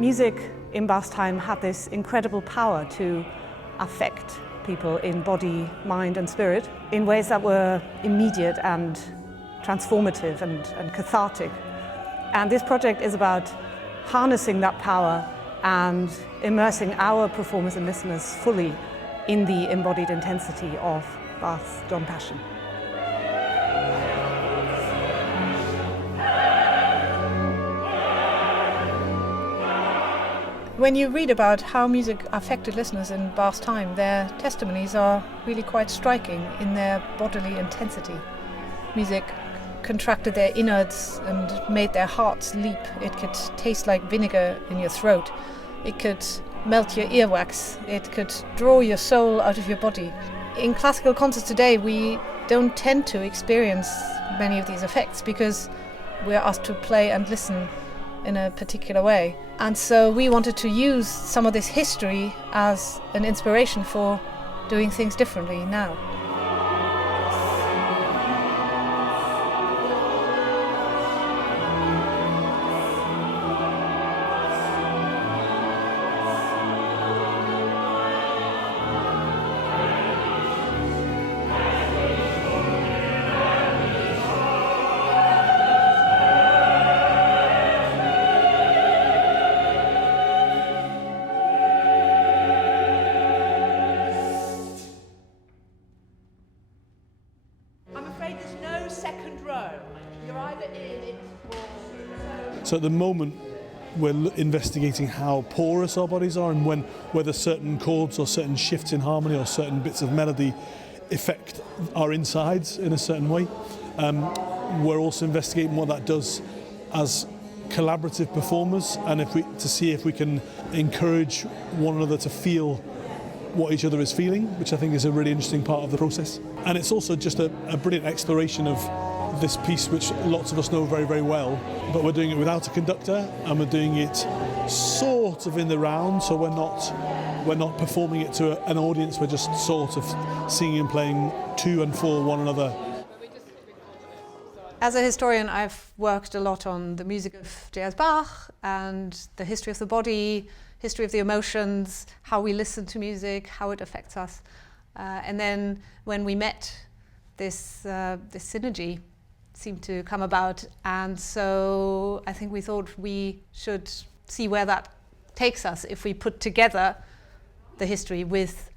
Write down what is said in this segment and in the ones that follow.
Music in Bach's time had this incredible power to affect people in body, mind and spirit in ways that were immediate and transformative and cathartic. And this project is about harnessing that power and immersing our performers and listeners fully in the embodied intensity of Bach's John Passion. When you read about how music affected listeners in Bach's time, their testimonies are really quite striking in their bodily intensity. Music contracted their innards and made their hearts leap. It could taste like vinegar in your throat. It could melt your earwax. It could draw your soul out of your body. In classical concerts today, we don't tend to experience many of these effects because we're asked to play and listen in a particular way. And so we wanted to use some of this history as an inspiration for doing things differently now. So at the moment we're investigating how porous our bodies are and whether certain chords or certain shifts in harmony or certain bits of melody affect our insides in a certain way. We're also investigating what that does as collaborative performers and to see if we can encourage one another to feel what each other is feeling, which I think is a really interesting part of the process. And it's also just a brilliant exploration of this piece which lots of us know very, very well, but we're doing it without a conductor and we're doing it sort of in the round, so we're not performing it to an audience, we're just sort of singing and playing to and for one another. As a historian, I've worked a lot on the music of J.S. Bach and the history of the body, history of the emotions, how we listen to music, how it affects us. And then when we met, this synergy seemed to come about, and so I think we thought we should see where that takes us if we put together the history with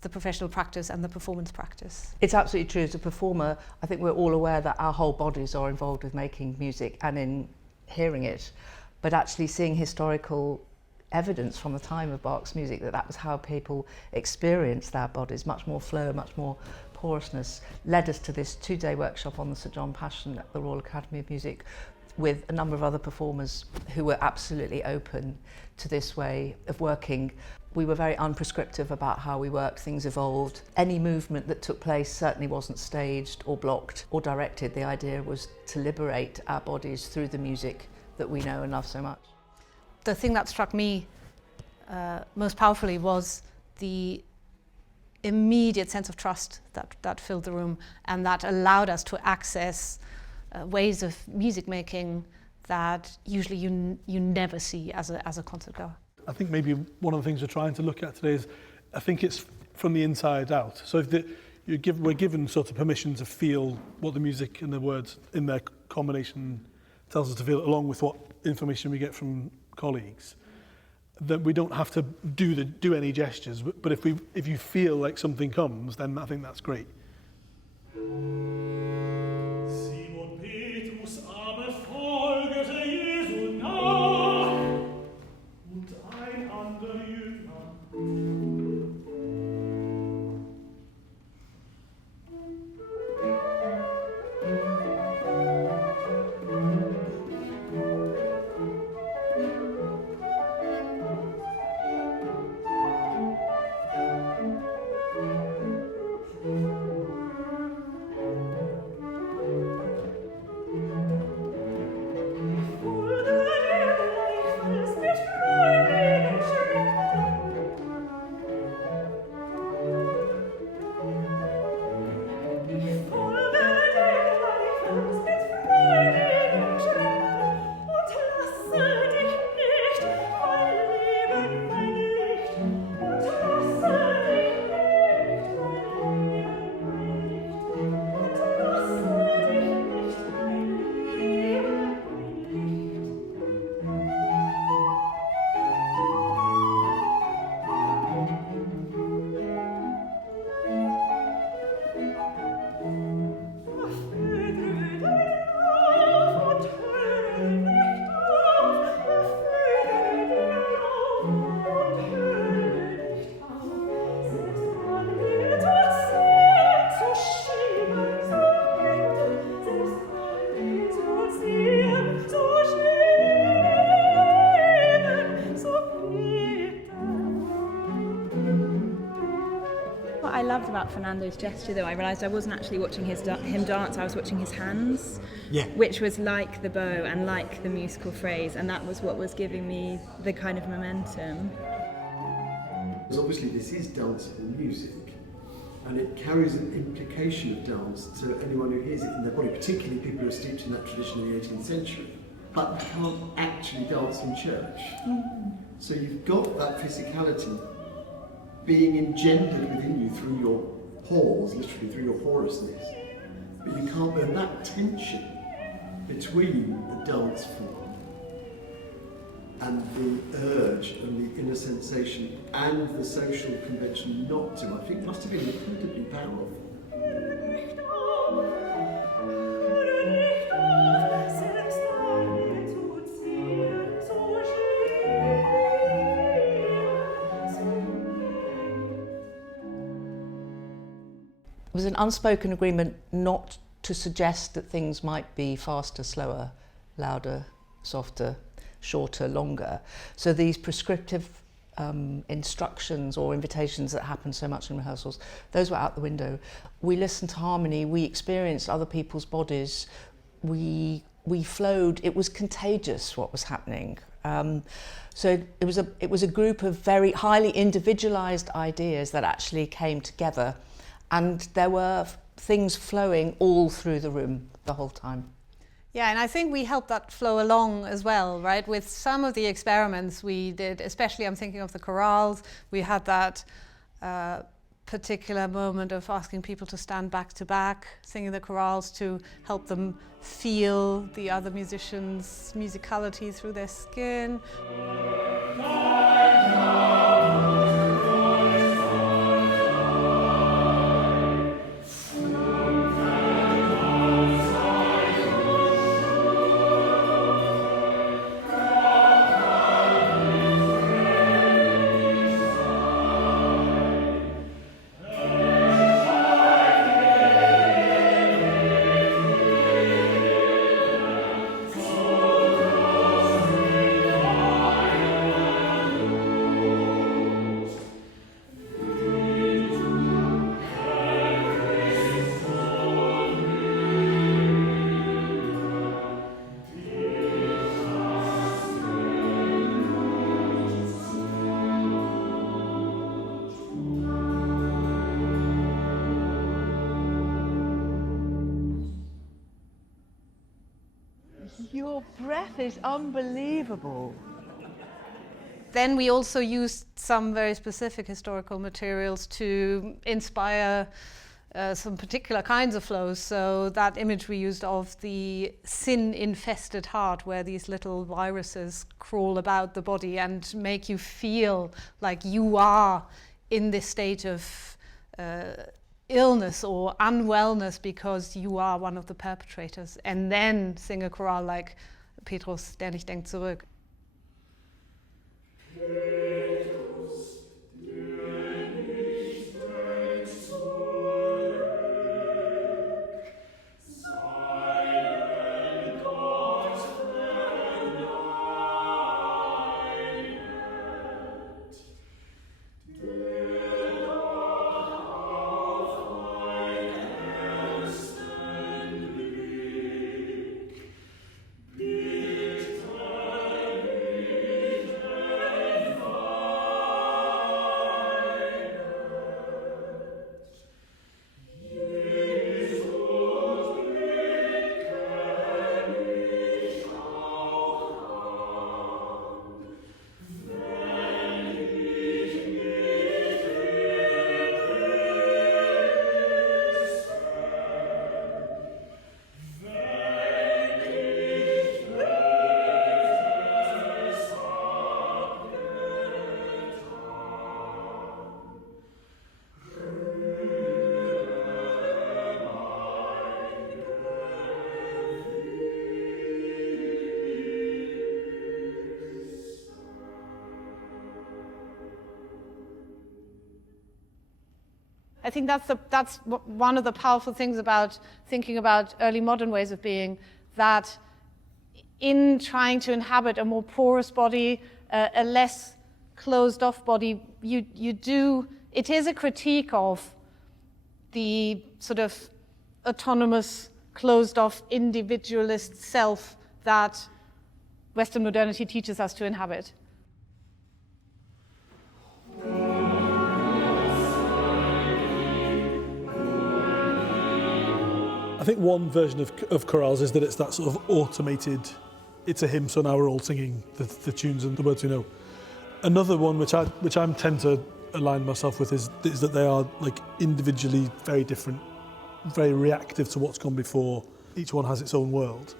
the professional practice and the performance practice. It's absolutely true. As a performer, I think we're all aware that our whole bodies are involved with making music and in hearing it, but actually seeing historical evidence from the time of Bach's music that was how people experienced their bodies, much more flow, much more porousness, led us to this 2-day workshop on the Sir John Passion at the Royal Academy of Music with a number of other performers who were absolutely open to this way of working. We were very unprescriptive about how we worked, things evolved. Any movement that took place certainly wasn't staged or blocked or directed. The idea was to liberate our bodies through the music that we know and love so much. The thing that struck me most powerfully was the immediate sense of trust that filled the room and that allowed us to access ways of music making that usually you never see as a concert goer. I think maybe one of the things we're trying to look at today is, I think it's from the inside out. So if we're given sort of permission to feel what the music and the words in their combination tells us to feel, along with what information we get from colleagues, that we don't have to do any gestures, but if you feel like something comes, then I think that's great. loved about Fernando's gesture, though, I realised I wasn't actually watching him dance, I was watching his hands, which was like the bow and like the musical phrase, and that was what was giving me the kind of momentum. Because obviously this is danceable music, and it carries an implication of dance to anyone who hears it in their body, particularly people who are steeped in that tradition of the 18th century. But you can't actually dance in church. So you've got that physicality being engendered within you through your pores, literally through your porousness. But you can't, there's that tension between the dance form and the urge and the inner sensation and the social convention not to, I think must have been incredibly powerful. It was an unspoken agreement not to suggest that things might be faster, slower, louder, softer, shorter, longer. So these prescriptive instructions or invitations that happen so much in rehearsals, those were out the window. We listened to harmony, we experienced other people's bodies, we flowed. It was contagious what was happening. So it was a group of very highly individualized ideas that actually came together. And there were things flowing all through the room the whole time. Yeah, and I think we helped that flow along as well, right? With some of the experiments we did, especially I'm thinking of the chorales, we had that particular moment of asking people to stand back to back, singing the chorales to help them feel the other musicians' musicality through their skin. Your breath is unbelievable. Then we also used some very specific historical materials to inspire some particular kinds of flows. So that image we used of the sin-infested heart, where these little viruses crawl about the body and make you feel like you are in this state of illness or unwellness because you are one of the perpetrators, and then sing a chorale like Petrus, der nicht denkt, zurück. I think that's one of the powerful things about thinking about early modern ways of being, that in trying to inhabit a more porous body, a less closed off body, it is a critique of the sort of autonomous, closed-off, individualist self that Western modernity teaches us to inhabit. I think one version of chorales is that it's that sort of automated, it's a hymn, so now we're all singing the tunes and the words we know. Another one which I tend to align myself with is that they are like individually very different, very reactive to what's gone before. Each one has its own world,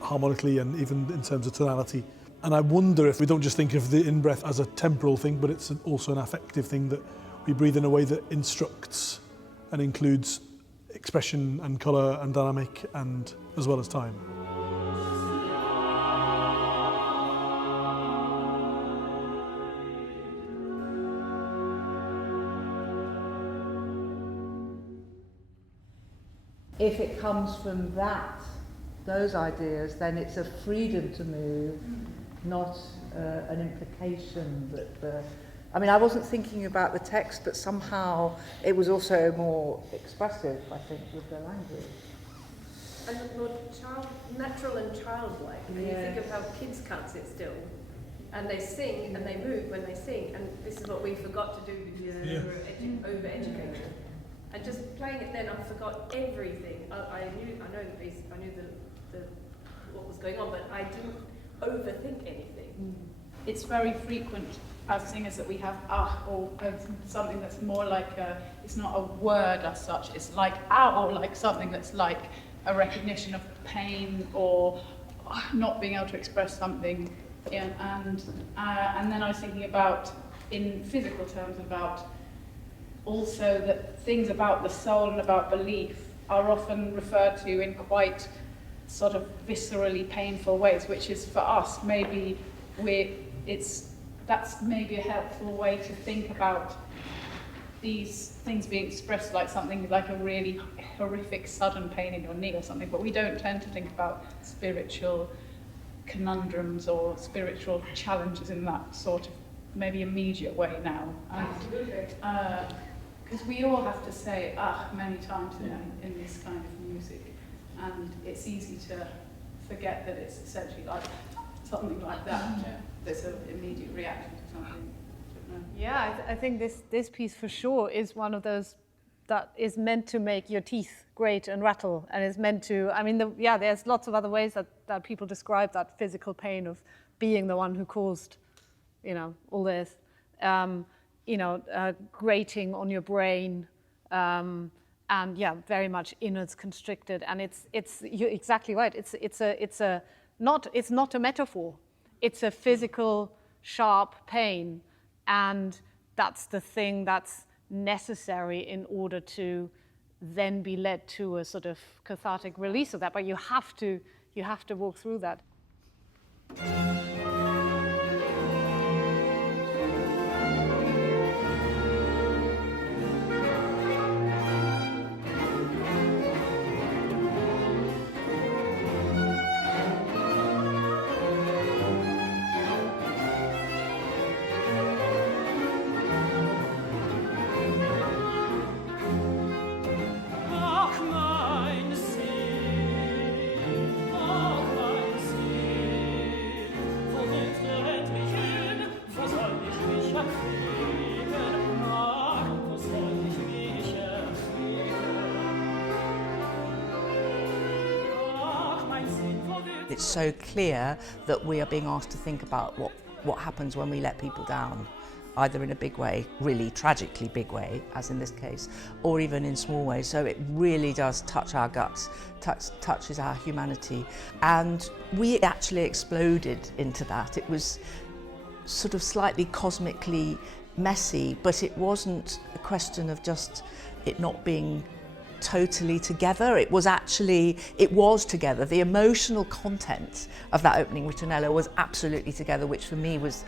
harmonically and even in terms of tonality. And I wonder if we don't just think of the in-breath as a temporal thing, but it's also an affective thing, that we breathe in a way that instructs and includes expression and colour and dynamic, and as well as time. If it comes from those ideas, then it's a freedom to move, not an implication that I wasn't thinking about the text, but somehow it was also more expressive, I think, with the language. And more natural and childlike. And you think of how kids can't sit still, and they sing and they move when they sing, and this is what we forgot to do because we were over-educated. And just playing it then, I forgot everything. I knew what was going on, but I didn't overthink anything. It's very frequent as singers that we have or something that's more like it's not a word as such, it's like or like something that's like a recognition of pain or not being able to express something. And then I was thinking about, in physical terms, about also that things about the soul and about belief are often referred to in quite sort of viscerally painful ways, which is for us maybe that's maybe a helpful way to think about these things being expressed like something like a really horrific sudden pain in your knee or something, but we don't tend to think about spiritual conundrums or spiritual challenges in that sort of maybe immediate way now. Because we all have to say many times in this kind of music, and it's easy to forget that it's essentially like something like that. There's an immediate reaction to something. Yeah, I think this piece for sure is one of those that is meant to make your teeth grate and rattle, and is meant to, there's lots of other ways that people describe that physical pain of being the one who caused, all this, grating on your brain, and very much innards constricted, and you're exactly right. It's not a metaphor. It's a physical, sharp pain, and that's the thing that's necessary in order to then be led to a sort of cathartic release of that. But you have to walk through that. It's so clear that we are being asked to think about what happens when we let people down, either in a big way, really tragically big way, as in this case, or even in small ways. So it really does touch our guts, touches our humanity. And we actually exploded into that. It was sort of slightly cosmically messy, but it wasn't a question of just it not being totally together. It was together. The emotional content of that opening ritornello was absolutely together, which for me was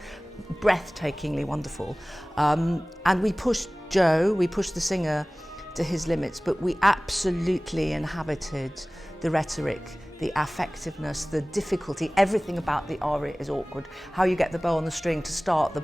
breathtakingly wonderful. And we pushed the singer to his limits, but we absolutely inhabited the rhetoric, the affectiveness, the difficulty, everything about the aria is awkward. How you get the bow on the string to start,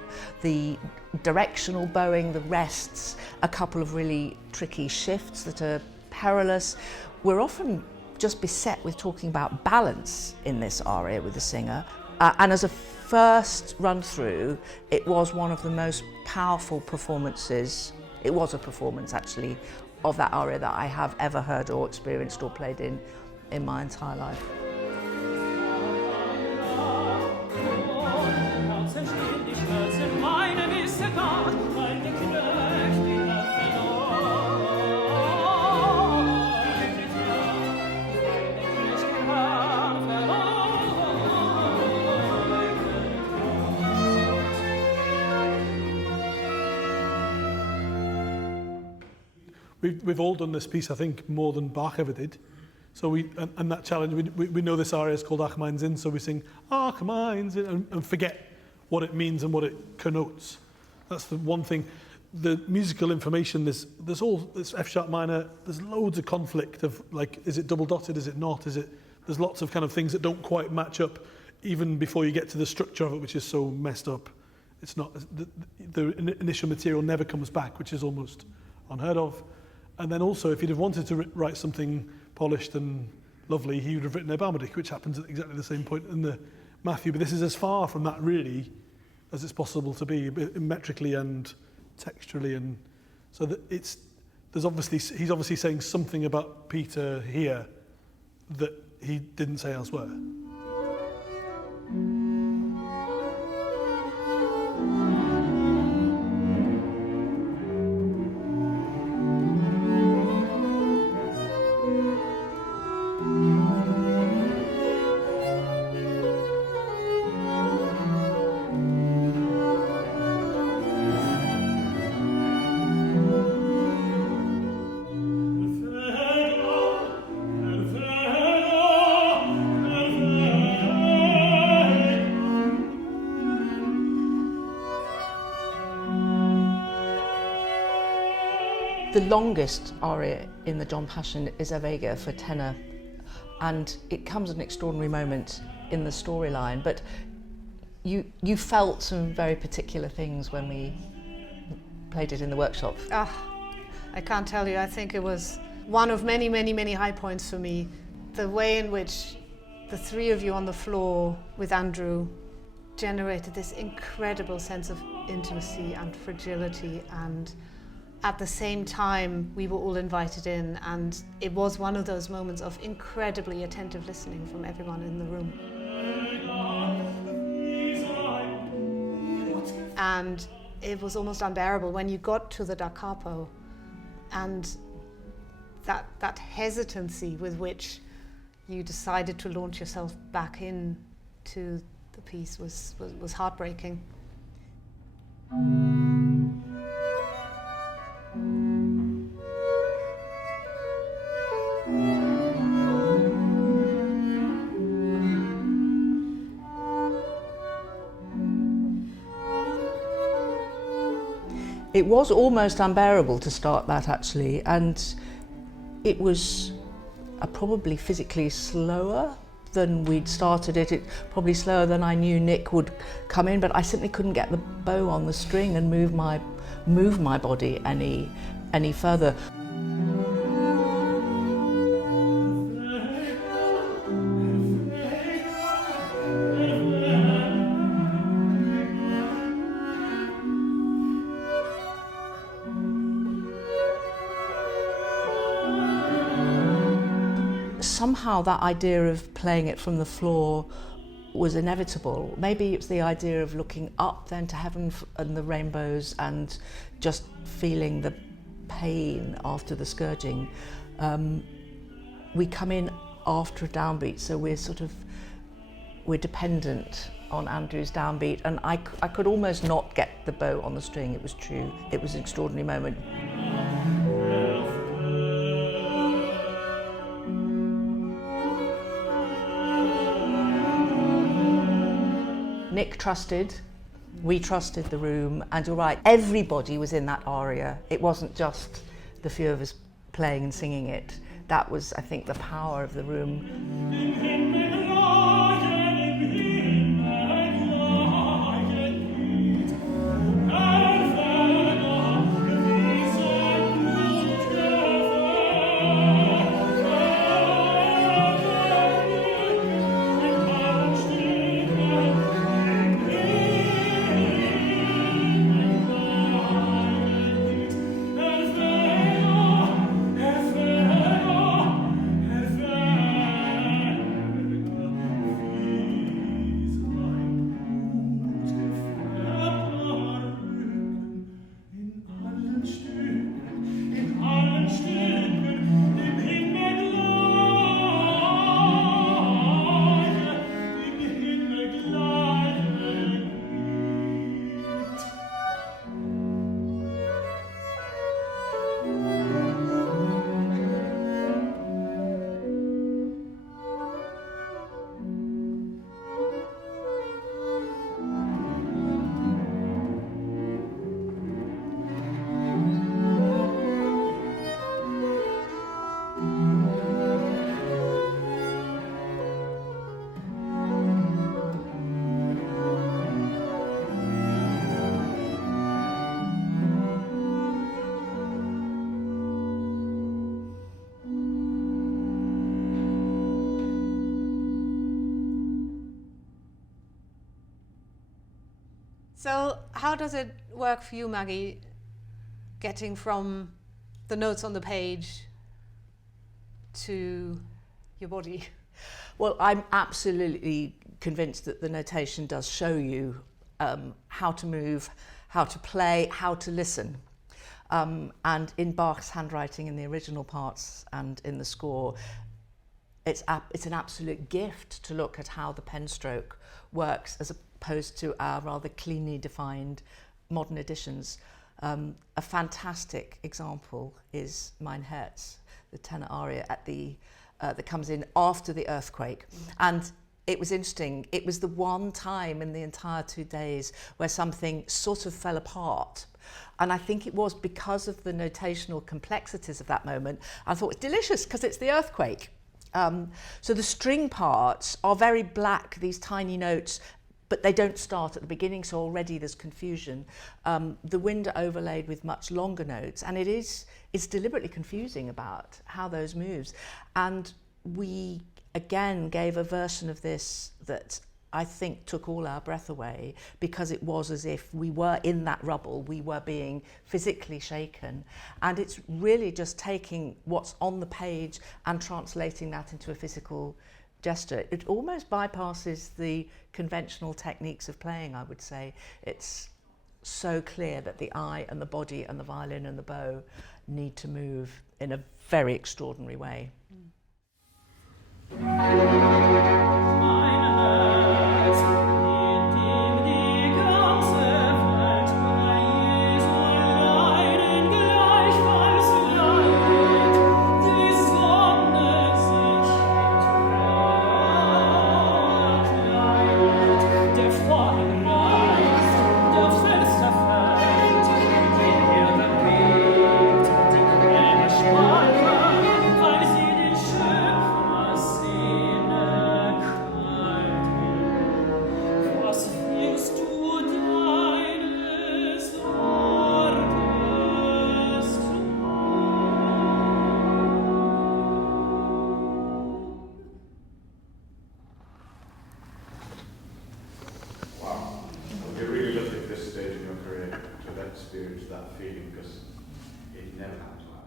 the directional bowing, the rests, a couple of really tricky shifts that are perilous. We're often just beset with talking about balance in this aria with the singer. And as a first run through, it was one of the most powerful performances, it was a performance actually, of that aria that I have ever heard or experienced or played in my entire life. We've all done this piece, I think, more than Bach ever did. So and that challenge, we know this aria is called Ach mein Sinn, so we sing Ach mein Sinn and forget what it means and what it connotes. That's the one thing. The musical information, there's all this F sharp minor, there's loads of conflict of like, is it double dotted, is it not, there's lots of kind of things that don't quite match up even before you get to the structure of it, which is so messed up. It's not, the initial material never comes back, which is almost unheard of. And then also, if he'd have wanted to write something polished and lovely, he would have written a Barmadik, which happens at exactly the same point in the Matthew. But this is as far from that, really, as it's possible to be, metrically and texturally. And so that he's obviously saying something about Peter here that he didn't say elsewhere. The longest aria in the John Passion is a Vega for tenor, and it comes at an extraordinary moment in the storyline, but you felt some very particular things when we played it in the workshop. I can't tell you. I think it was one of many, many, many high points for me. The way in which the three of you on the floor with Andrew generated this incredible sense of intimacy and fragility, and at the same time we were all invited in, and it was one of those moments of incredibly attentive listening from everyone in the room. And it was almost unbearable when you got to the da capo, and that hesitancy with which you decided to launch yourself back into the piece was heartbreaking. It was almost unbearable to start that, actually, and it was probably physically slower than we'd started it. Probably slower than I knew Nick would come in, but I simply couldn't get the bow on the string and move my body any further. Somehow that idea of playing it from the floor was inevitable. Maybe it's the idea of looking up then to heaven and the rainbows and just feeling the pain after the scourging. We come in after a downbeat, so we're dependent on Andrew's downbeat, and I could almost not get the bow on the string. It was true. It was an extraordinary moment. Nick trusted, we trusted the room, and you're right, everybody was in that aria. It wasn't just the few of us playing and singing it. that was, I think, the power of the room. So how does it work for you, Maggie, getting from the notes on the page to your body? Well, I'm absolutely convinced that the notation does show you how to move, how to play, how to listen. And in Bach's handwriting in the original parts and in the score, it's an absolute gift to look at how the pen stroke works as opposed to our rather cleanly defined modern editions. A fantastic example is Mein Herz, the tenor aria at that comes in after the earthquake. And it was interesting, it was the one time in the entire 2 days where something sort of fell apart. And I think it was because of the notational complexities of that moment. I thought it's delicious because it's the earthquake. So the string parts are very black, these tiny notes, but they don't start at the beginning, so already there's confusion. The wind are overlaid with much longer notes, and it's deliberately confusing about how those moves. And we, again, gave a version of this that I think took all our breath away, because it was as if we were in that rubble, we were being physically shaken. And it's really just taking what's on the page and translating that into a physical gesture. It almost bypasses the conventional techniques of playing, I would say. It's so clear that the eye and the body and the violin and the bow need to move in a very extraordinary way.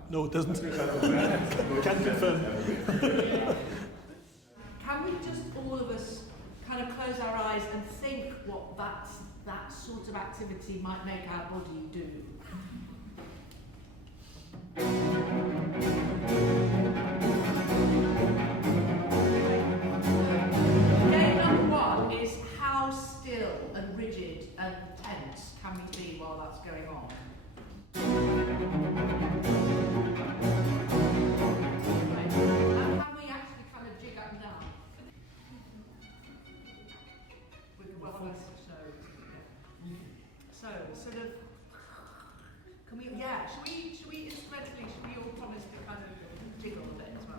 No, it doesn't. Can confirm. Can we just all of us kind of close our eyes and think what that sort of activity might make our body do? Game number one is how still and rigid and tense can we be while that's going on? So, sort of, can we, yeah, should we instrumentally, should we all promise to kind of jiggle a bit as well?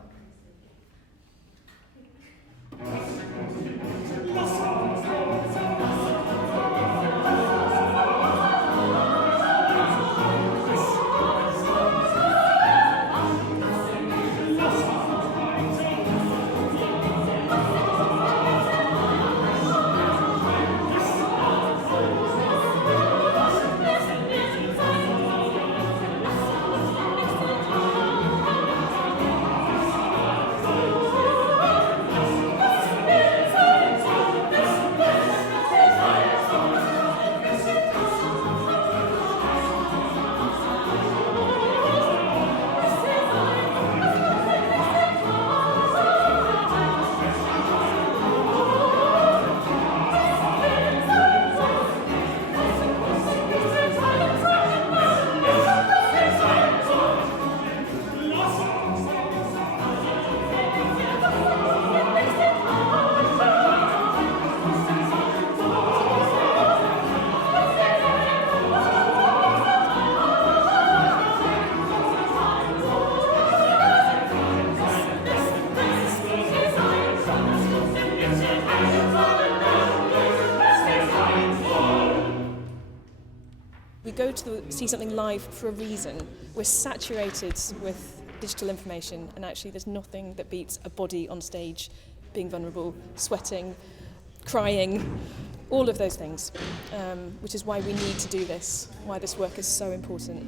We go to see something live for a reason. We're saturated with digital information, and actually there's nothing that beats a body on stage, being vulnerable, sweating, crying, all of those things, which is why we need to do this, why this work is so important.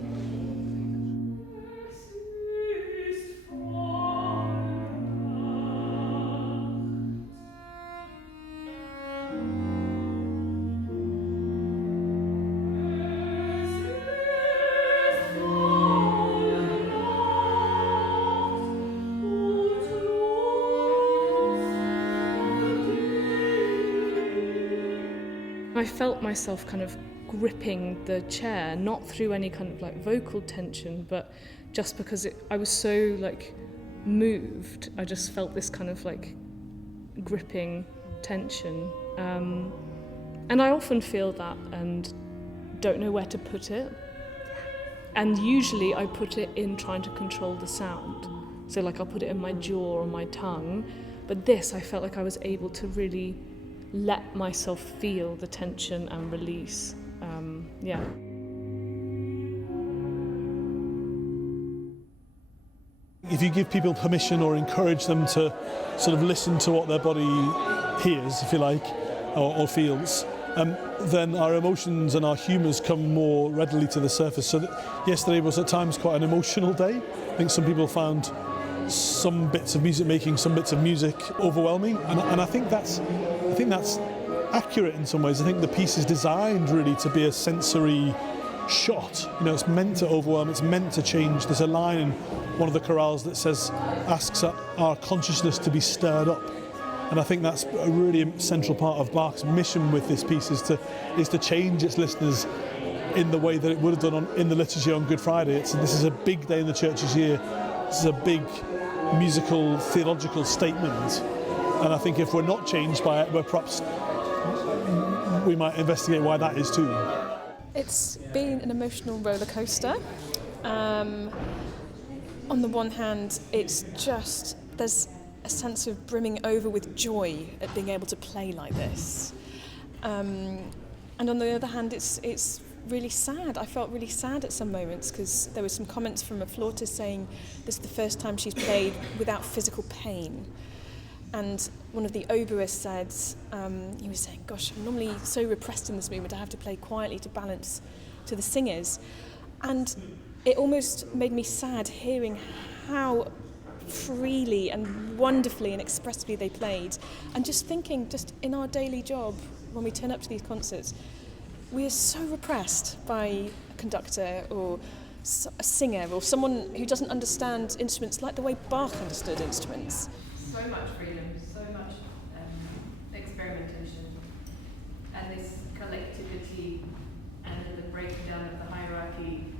I felt myself kind of gripping the chair, not through any kind of like vocal tension, but just because I was so like moved. I just felt this kind of like gripping tension. And I often feel that and don't know where to put it. And usually I put it in trying to control the sound. So like I'll put it in my jaw or my tongue. But this, I felt like I was able to really let myself feel the tension and release. If you give people permission or encourage them to sort of listen to what their body hears, if you like, or feels, then our emotions and our humours come more readily to the surface. So that yesterday was at times quite an emotional day. I think some people found some bits of music making, some bits of music overwhelming, and I think that's accurate in some ways. I think the piece is designed really to be a sensory shot. You know, it's meant to overwhelm, it's meant to change. There's a line in one of the chorales that asks our consciousness to be stirred up. And I think that's a really central part of Bach's mission with this piece is to change its listeners in the way that it would have done in the liturgy on Good Friday. This is a big day in the church's year. This is a big musical, theological statement. And I think if we're not changed by it, we might investigate why that is too. It's been an emotional roller coaster. On the one hand, it's just, there's a sense of brimming over with joy at being able to play like this. And on the other hand, it's really sad. I felt really sad at some moments because there were some comments from a flautist saying this is the first time she's played without physical pain. And one of the oboists said, he was saying, gosh, I'm normally so repressed in this movement, I have to play quietly to balance to the singers. And it almost made me sad hearing how freely and wonderfully and expressively they played. And just thinking, just in our daily job, when we turn up to these concerts, we are so repressed by a conductor or a singer or someone who doesn't understand instruments like the way Bach understood instruments. So much freedom, so much experimentation, and this collectivity and the breakdown of the hierarchy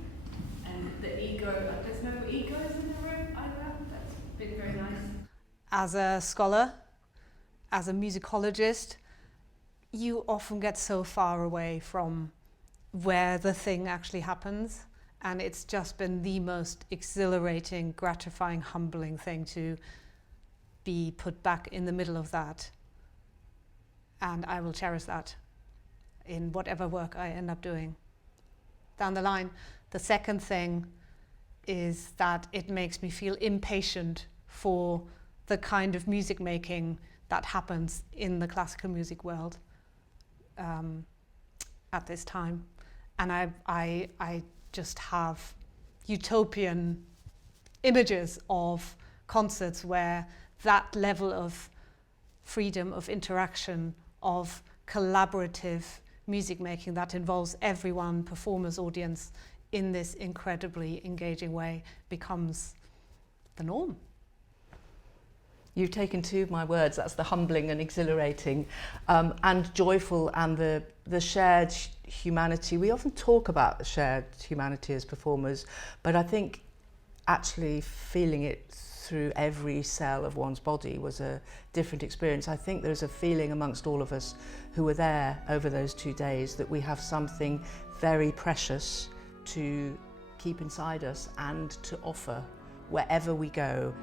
and the ego. There's no egos in the room either. That's been very nice. As a scholar, as a musicologist, you often get so far away from where the thing actually happens, and it's just been the most exhilarating, gratifying, humbling thing to be put back in the middle of that. And I will cherish that in whatever work I end up doing down the line. The second thing is that it makes me feel impatient for the kind of music making that happens in the classical music world at this time. And I just have utopian images of concerts where that level of freedom, of interaction, of collaborative music making that involves everyone, performers, audience, in this incredibly engaging way becomes the norm. You've taken two of my words, that's the humbling and exhilarating and joyful, and the shared humanity. We often talk about the shared humanity as performers, but I think actually feeling it through every cell of one's body was a different experience. I think there's a feeling amongst all of us who were there over those 2 days that we have something very precious to keep inside us and to offer wherever we go.